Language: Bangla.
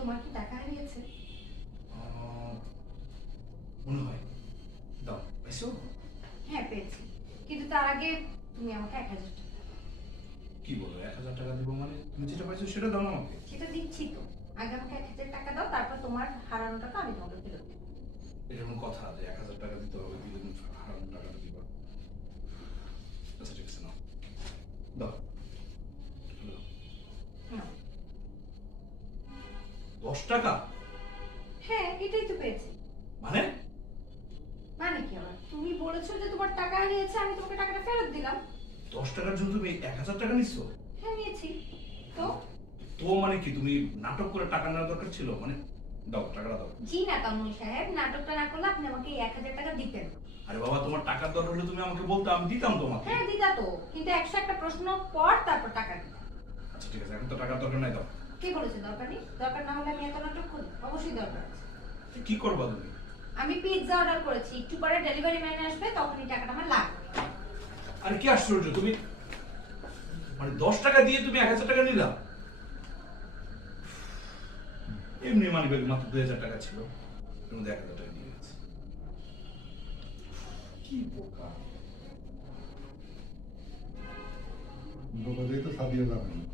তোমার কি টাকা হারিয়েছে? মনে হয়। দাও পাইছো? হ্যাঁ পেয়েছি, কিন্তু তার আগে তুমি আমাকে 1000 টাকা। কি বলো 1000 টাকা দিব মানে? তুমি যেটা পাইছো সেটা দাও না আমাকে। সেটা দিচ্ছি তো। আগে আমাকে 1000 টাকা দাও, তারপর তোমার হারানো টাকা আমি তোমাকে ফেরত দেবো। এটা কোনো কথা যে 1000 টাকা দিতে হবে, দিলে তুমি হারানো টাকাটা দিবা? আচ্ছা ঠিক আছে, নাও দাও। নাও। 10 টাকা? হ্যাঁ এটাই তো পেয়েছি। মানে? মানে কি আবার? তুমি বলেছো যে তোমার টাকা হারিয়েছে, আমি তোমাকে টাকাটা ফেরত দিলাম। 10 টাকার জন্য তুমি 1000 টাকা নিচ্ছো? হ্যাঁ নিয়েছি তো। তো মানে কি তুমি নাটক করে টাকা নেওয়ার দরকার ছিল? মানে দাও টাকাটা দাও। জি না কামরুল সাহেব, নাটকটা না করলে আপনি আমাকে এই 1000 টাকা দিতেন। আরে বাবা, তোমার টাকার দরকার হলে তুমি আমাকে বলতে, আমি দিতাম তোমাকে। হ্যাঁ দিতা তো, কিন্তু 101টা প্রশ্ন পর তারপর টাকা দিতাম। আচ্ছা ঠিক আছে, এখন তো টাকার দরকার নাই, দাও। কে বলেছে দরকার নেই? দরকার না হলে আমি এত নাটক করি? অবশ্যই দরকার আছে। কি করবা তুমি? আমি পিৎজা অর্ডার করেছি, একটু পরে ডেলিভারি ম্যান আসবে, তখনই টাকাটা আমার লাগবে। আরে কি আশ্চর্য, তুমি মানে 10 টাকা দিয়ে তুমি 1000 টাকা নিলা? এমনি মানি ব্যাগে মাত্র 2000 টাকা ছিল, এর মধ্যে 1000 টাকা নিয়ে গেছে। কি বোকা। বোকা দিয়ে তো সাদিয়ে যাবে না।